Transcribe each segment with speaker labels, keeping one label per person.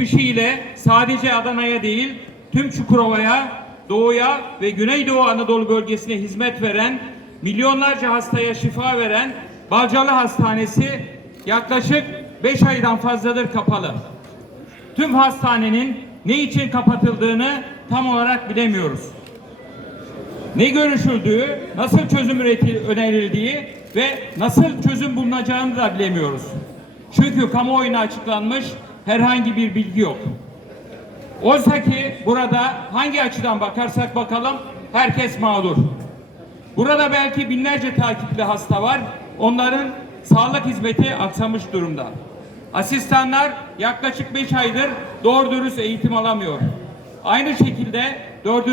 Speaker 1: geçmişiyle sadece Adana'ya değil, tüm Çukurova'ya, Doğu'ya ve Güneydoğu Anadolu bölgesine hizmet veren, milyonlarca hastaya şifa veren Balcalı Hastanesi yaklaşık 5 aydan fazladır kapalı. Tüm hastanenin ne için kapatıldığını tam olarak bilemiyoruz. Ne görüşüldüğü, nasıl çözüm önerildiği ve nasıl çözüm bulunacağını da bilemiyoruz. Çünkü kamuoyuna açıklanmış herhangi bir bilgi yok. Oysa ki burada hangi açıdan bakarsak bakalım herkes mağdur. Burada belki binlerce takipli hasta var. Onların sağlık hizmeti aksamış durumda. Asistanlar yaklaşık 5 aydır doğru dürüst eğitim alamıyor. Aynı şekilde 4.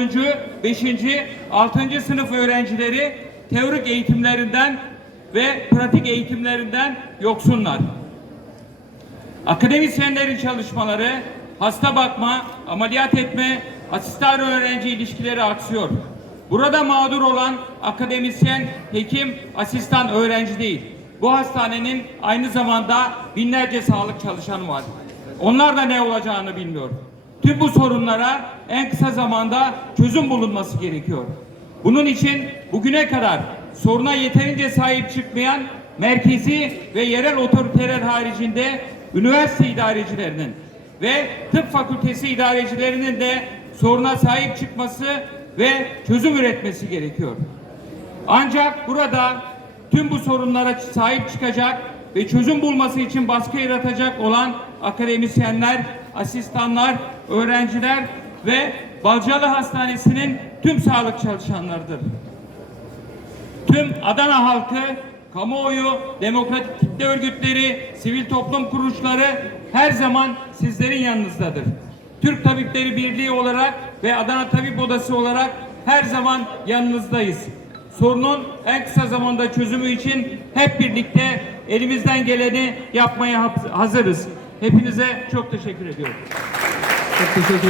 Speaker 1: 5. 6. sınıf öğrencileri teorik eğitimlerinden ve pratik eğitimlerinden yoksunlar. Akademisyenlerin çalışmaları, hasta bakma, ameliyat etme, asistan öğrenci ilişkileri aksıyor. Burada mağdur olan akademisyen, hekim, asistan öğrenci değil. Bu hastanenin aynı zamanda binlerce sağlık çalışanı var. Onlar da ne olacağını bilmiyor. Tüm bu sorunlara en kısa zamanda çözüm bulunması gerekiyor. Bunun için bugüne kadar soruna yeterince sahip çıkmayan merkezi ve yerel otoriteler haricinde üniversite idarecilerinin ve tıp fakültesi idarecilerinin de soruna sahip çıkması ve çözüm üretmesi gerekiyor. Ancak burada tüm bu sorunlara sahip çıkacak ve çözüm bulması için baskı yaratacak olan akademisyenler, asistanlar, öğrenciler ve Balcalı Hastanesi'nin tüm sağlık çalışanlarıdır. Tüm Adana halkı, kamuoyu, demokratik kitle örgütleri, sivil toplum kuruluşları her zaman sizlerin yanınızdadır. Türk Tabipleri Birliği olarak ve Adana Tabip Odası olarak her zaman yanınızdayız. Sorunun en kısa zamanda çözümü için hep birlikte elimizden geleni yapmaya hazırız. Hepinize çok teşekkür ediyorum.
Speaker 2: Çok teşekkür